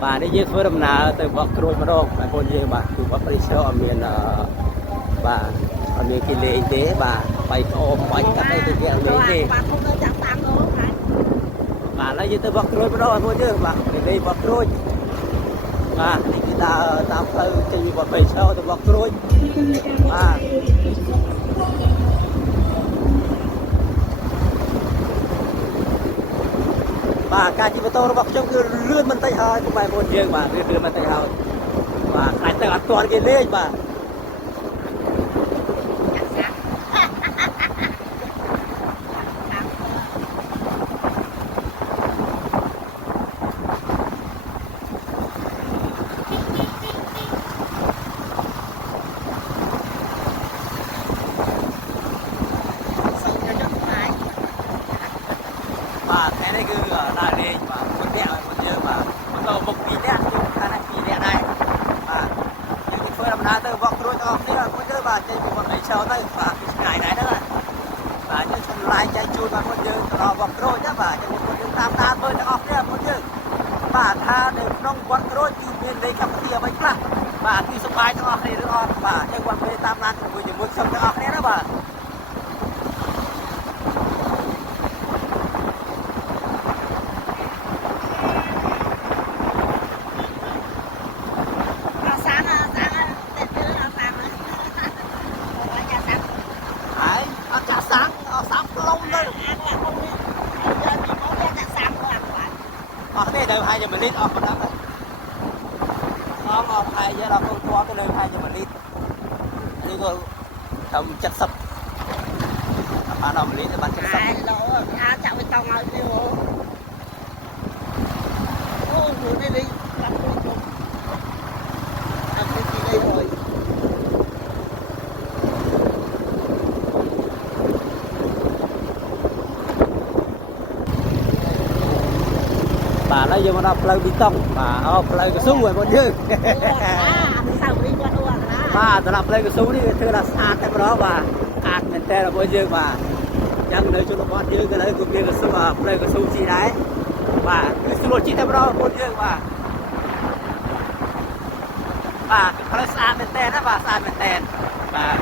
bà đi với đầm nào từ bậc rồi mà đâu bà con gì bà từ bậc đi sơ ở miền bà ở miền kia lệ thế bà bay ôm bay cả đây từ kia lệ thế bà lấy với từ bậc rồi mà đâu bà con chứ bà đi bậc rồi bà đi kita tam từ trên bậc bay sơ từ bậc rồi bà ca chỉ tôi bọc trong cái lươn mình tay hơi của bài một dương bà lươn mình tay hơi bà lại từ an toàn cái lên bà cái này cứ là đi mà một đẹo một dương mà một đầu một pin đẹo nhưng cái này pin đẹo này mà những cái phơi làm đá từ bọc rồi cho thế là con chơi bà chơi một ngày sau đây và ngày này đó là và những chung lại chơi chui mà con chơi nó bọc rồi nhá bà những con chơi tam tam bơi nó off đấy con chơi bà tha để nông quật rồi thì bên đây cầm tia bánh là bà thì sập bài cho off này nữa bà chơi quật bên tam lan thì mình muốn xong cho off đấy đó bà hai giờ mình lít off đó nó hai giờ là con qua cái nơi hai giờ mình lít đi rồi tầm chất sập bà nào mình lít thì bán chất sập chạm với tông ai đi hổ đi đi làm cái gì đây rồi bà lấy vô mà đọc lời bị tông bà lời cái xuống rồi con dư bà tôi đọc lời cái xuống đi thưa là xa tới đó bà ạt mình tên là con dư bà chẳng nơi cho nó con dư cái lấy cũng như cái xuống lời cái xuống gì đấy bà cái xuống chỉ tới đó con dư bà cái xa mình tên đó bà xa mình tên bà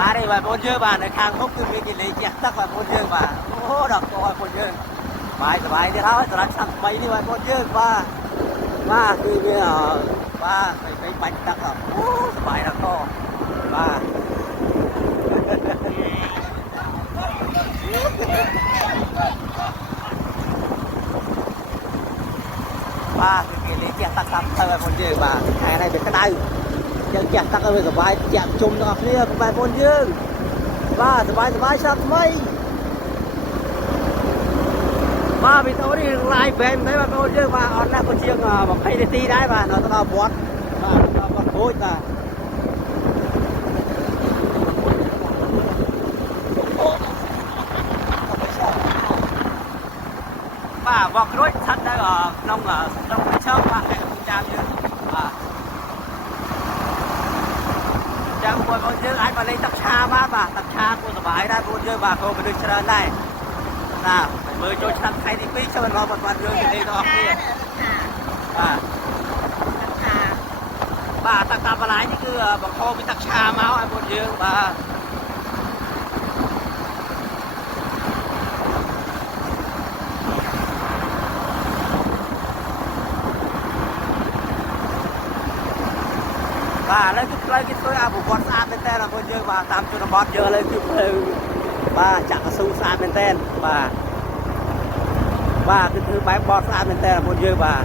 bà đây bà con dơ bà này khang hốc từ cái lấy chẹt tắc bà con dơ bà ô đọc coi con dơ bài thì tháo rồi sang bay đi bà con dơ bà thì bây giờ bà phải bánh tắc à bài là to bà bà cái lấy chẹt tắc tắc thôi con dơ bà cái nàyเป็นcái đâyยังแจกตักเอาไว้สบายแจกจุ่มนะครับเนี่ยสบายบนยืนบ้าสบายชักไม่บ้าไปตัวนี้ลายแบนได้บ้าบนยืนบ้าออนแรกคนเชียงบอกให้ได้ตีได้บ้าเราต้องเอาบอสบ้าบอสโค้ชบ้าบอกรถชัดได้น้องชอบบ้าแข่งจามเยอะจ้า ចាំបងយើងអាចមកលេងទឹកឆាបានបាទទឹកឆាគួរសប្បាយដែរបងយើងបាទក៏មនុស្សច្រើនដែរណាមើលចូលឆ្នាំថ្ងៃទី2ចូលមកបងយើងទៅលេងទាំងអស់គ្នាបាទទឹកតាមបន្លាយនេះគឺបង្ខំពីទឹកឆាមកឲ្យបងយើងបាទបាទឥឡូវគឺផ្លូវគេធ្វើឲ្យប្រវត្តិស្អាតមែនតើបងយើងបាទតាមជនបទយើងឥឡូវគឺផ្លូវបាទចាក់កស៊ូស្អាតមែនតើបាទគឺធ្វើបែបបត់ស្អាតមែនតើបងយើងបាទ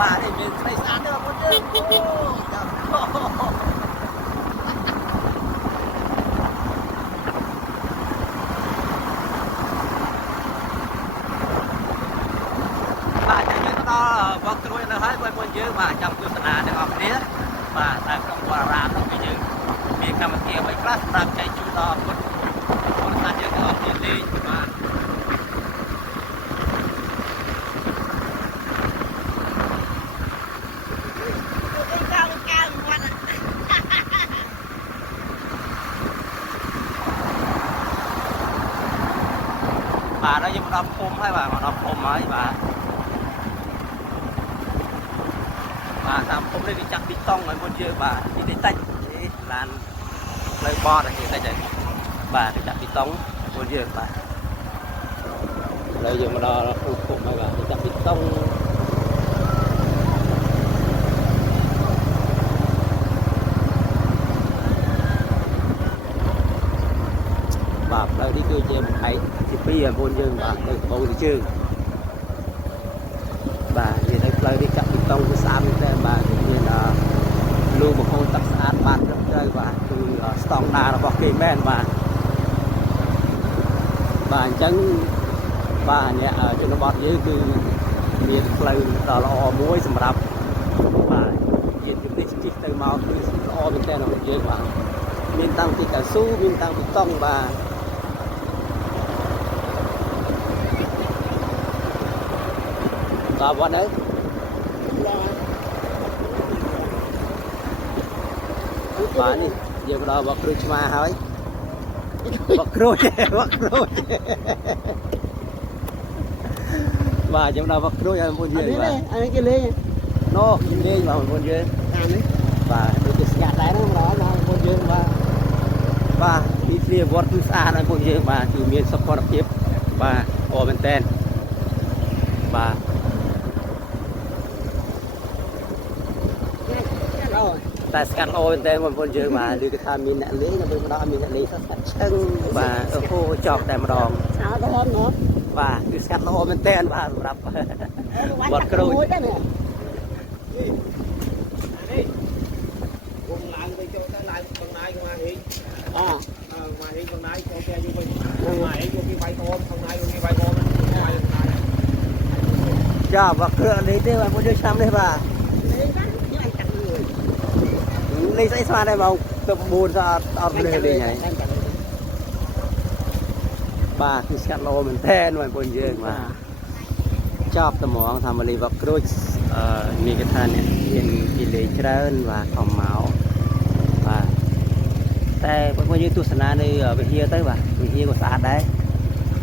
បាទនេះមានស្រីស្អាតទេបងប្អូនយើងបាទយើងទៅដល់វត្តត្រួយនៅហើយបងប្អូនយើងបាទចាំទស្សនាទាំងអស់គ្នាបាទតែក្នុងវត្តអារាមនោះគឺយើងមានកម្មវិធីអ្វីខ្លះសម្រាប់ចែកជូនដល់ពុទ្ធបរិស័ទយើងទាំងអស់គ្នាលេងបាទបាទហើយយើងមកដល់ភូមិហើយបាទមកដល់ភូមិហើយបាទតាមភូមិនេះវាចាក់ពីតុងឲ្យមុនយើងបាទទីតិចឡានផ្លូវបត់ឲ្យតិចហើយបាទគេចាក់ពីតុងមុនយើងបាទឥឡូវយើងមកដល់ភូមិហើយបាទគេចាក់ពីតុងបាទផ្លូវនេះគឺជាបំផែកទី2ឲ្យបងយើងបាទទៅត្បូងទីជើងបាទនិយាយទៅផ្លូវនេះចាក់ពីតុងគឺស្អាតមែនតើបាទមានលូបង្ហូរទឹកស្អាតបានត្រឹមត្រូវបាទគឺស្តង់ដាររបស់គេមែនបាទអញ្ចឹងបាទអ្នកជនបទយើងគឺមានផ្លូវដ៏ល្អមួយសម្រាប់បាទយានជំនិះជិះទៅមកគឺល្អមែនតើរបស់យើងបាទមានតាំងពីកៅស៊ូមានតាំងពីតុងបាទបាទវត្តនៅបាទនេះយើងដល់វត្តគ្រូឆ្មាហើយវត្តគ្រូបាទយើងដល់វត្តគ្រូហើយបងប្អូនយើងបាទអានេះគេលេងណូលេងបងប្អូនយើងអានេះបាទដូចជាស្ងាត់ដែរហ្នឹងបងប្អូនយើងបាទទីធ្លាវត្តគឺស្អាតហើយបងប្អូនយើងបាទគឺមានសុខភាពបាទល្អមែនតើបាទតែស្កាត់ល្អមែនតើបងប្អូនយើងបាទឬគេថាមានអ្នកលេងនៅម្ដងមានអ្នកលេងស្កាត់ឈឹងបាទអូហូចប់តែម្ដងស្អាតល្អណាស់បាទគឺស្កាត់ល្អមែនតើបាទសម្រាប់វត្តគ្រូនេះវងឡើងទៅចូលទៅឡើងបងណាយក៏មកហេងអូមកហេងបងណាយក៏គេយកវិញមកហេងយកគេវាយកបងណាយយកគេវាយកវាយណាយចាវត្តគ្រូនេះទេបងប្អូនយើងឆ្នាំនេះបាទលេងស្អីស្មានដែរបងទៅ9ស្អត់លេងហើយបាទគឺស្កាត់ល្អមែនតើបងប្អូនយើងបាទចប់ត្មងថាមកលេងវត្តគ្រូមានគេថាអ្នកមានពីលេងច្រើនបាទខំមកបាទតែបងប្អូនយើងទស្សនានៅវិហារទៅបាទវិហារក៏ស្អាតដែរ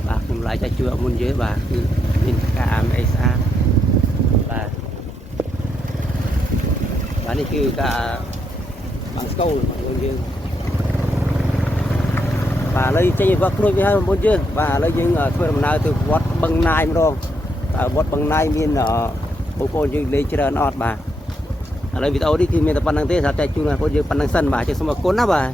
បាទខ្ញុំឡាយចាជួយអមុនយើងបាទគឺមានការអីស្អាតបាទនេះគឺការbằng câu mọi người dương và lấy chơi vật nuôi với hai bốn dương và lấy dương thuê làm nào từ vót bằng nai rồi vót bằng nai miền ở bộ phận dương lấy chơi nọt bà lấy video đi thì miền tập năng thế sao chạy chung là phô dương bằng năng sân bà chơi xong mà côn á bà